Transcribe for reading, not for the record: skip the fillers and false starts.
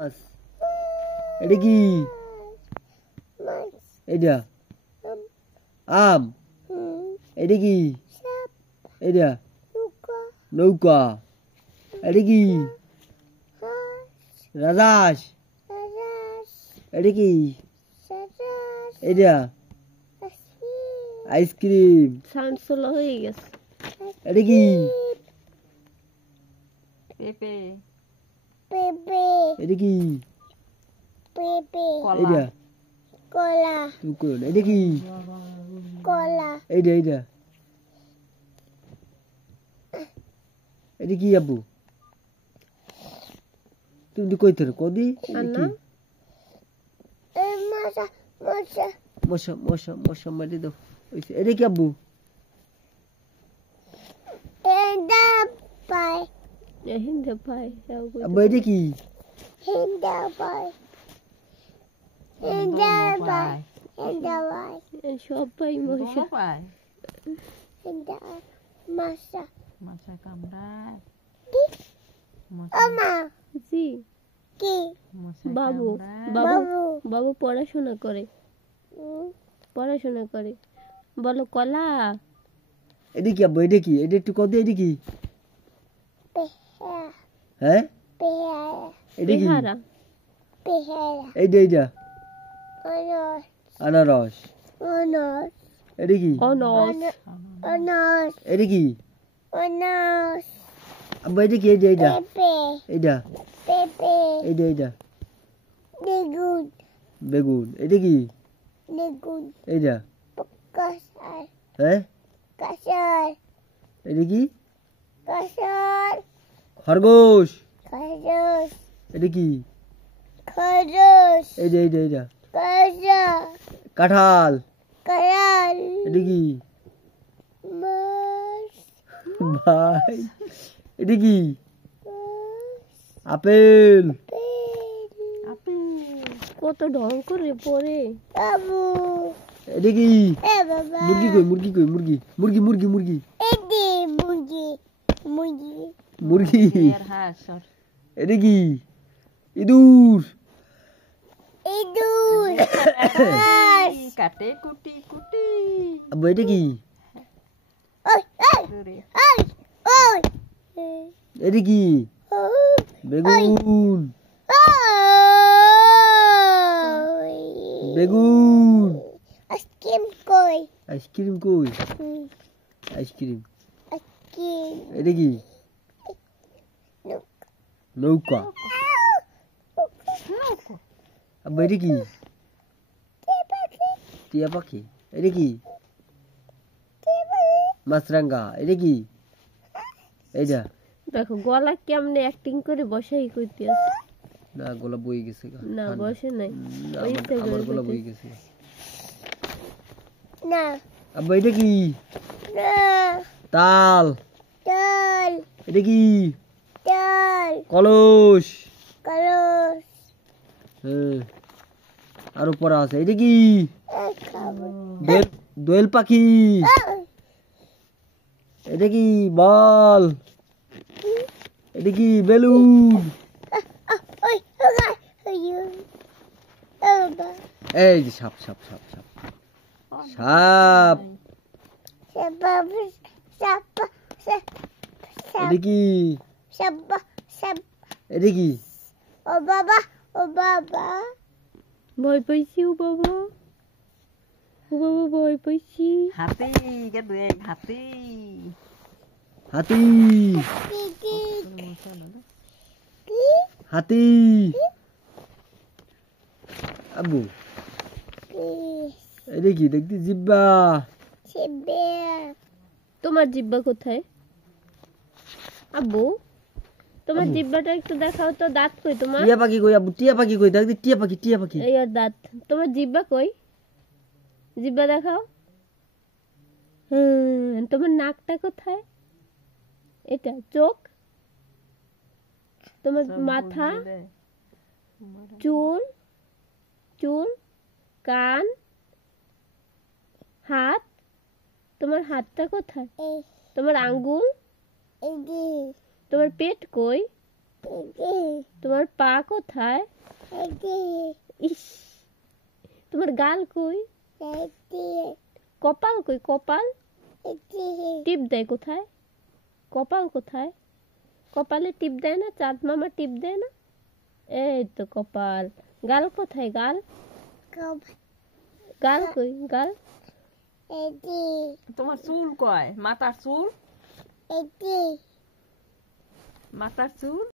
মাছ। এটা কি? এটা আম। এটা কি? এটা নৌকা। এটা কি? রাজাস। এটা কি? এটা আইসক্রিম। সাউন্ড স্লো হয়ে গেছে। এটা কি? পেঁপে এটা কি? কলা এটা তুমি কইও না। এটা কি? এইটা এটা কি আব্বু? তুমি তো কইতে কদি কি? মশা মারি দাও। এটা কি আব্বু? আব্বু এটা কি? সবাই মশা পায় মশা কামড়ায় জি মশা বাবু কামড়ায় বাবু পড়াশোনা করে বলো কলা। এটা কি আব্বু? এটা কি? এটা একটু কদি। এটা কি? হ্যাঁ এটা কি? পেহারা এইটা আনারস। এটা কি? অনস এটা কি আব্বু? এটা কি? এইটা বেগুন। এটা কি? এইটা হ্যাঁ এটা কি? খরগোশ। এটা কি? এইটা কাঁঠাল। এটা কি ভাই? এটা কি? আপেল। কত ঢং করে পড়ে। এটা কি? মুরগি কই? মুরগি হাঁস এটা কি? ইঁদুর। কাটে কুটি আব্বু এটা কি? দূরে এটা কি? বেগুন। আইসক্রিম কই? আইসক্রিম। এটা কি? নৌকা। আব্বু এটা কি? টিয়া পাখি। এটা কি? মাছরাঙ্গা। এটা কি? এইটা দেখো গলা কেমনে অ্যাক্টিং করে বসাই কইতে আছে। না গলা বই গেছে গা। না বসে নাই আমার গলা বই গেছে। আব্বু এটা কি? তাল। এটা কি? কলস। হ্যাঁ আরো পড়া আছে। এটা কি? দোয়েল পাখি। এটা কি? বল। এটা কি? বেলুন। এই যে সাপ। এটা কি? এটা কি? ভয় পাইছি ও বাবা ভয় পাইছি। হাতি হাতি আব্বু এটা কি? দেখতে জিব্বা। তোমার জিব্বা কোথায় আব্বু? তোমার জিব্বাটা একটু দেখাও তো। দাঁত কই তোমার? টিয়া পাখি কই আব্বু? টিয়া পাখি কই? দেখতে টিয়া পাখি। এই আর দাঁত। তোমার জিব্বা কই? জিব্বা দেখাও। তোমার নাকটা কোথায়? এটা চোখ। তোমার মাথা, চুল কান, হাত। তোমার হাতটা কোথায়? তোমার আঙ্গুল। তোমার পেট কই? তোমার পা কোথায়? ইস, তোমার গাল কই? কপাল কই? কপাল টিপ দেয় কোথায়? কপাল কোথায়? কপালে টিপ দেয় না? চাঁদ মামা টিপ দেয় না? এই তো কপাল। গাল কোথায়? গাল গাল কই? গাল তোমার চুল কয়? মাথার চুল? মাথার চুল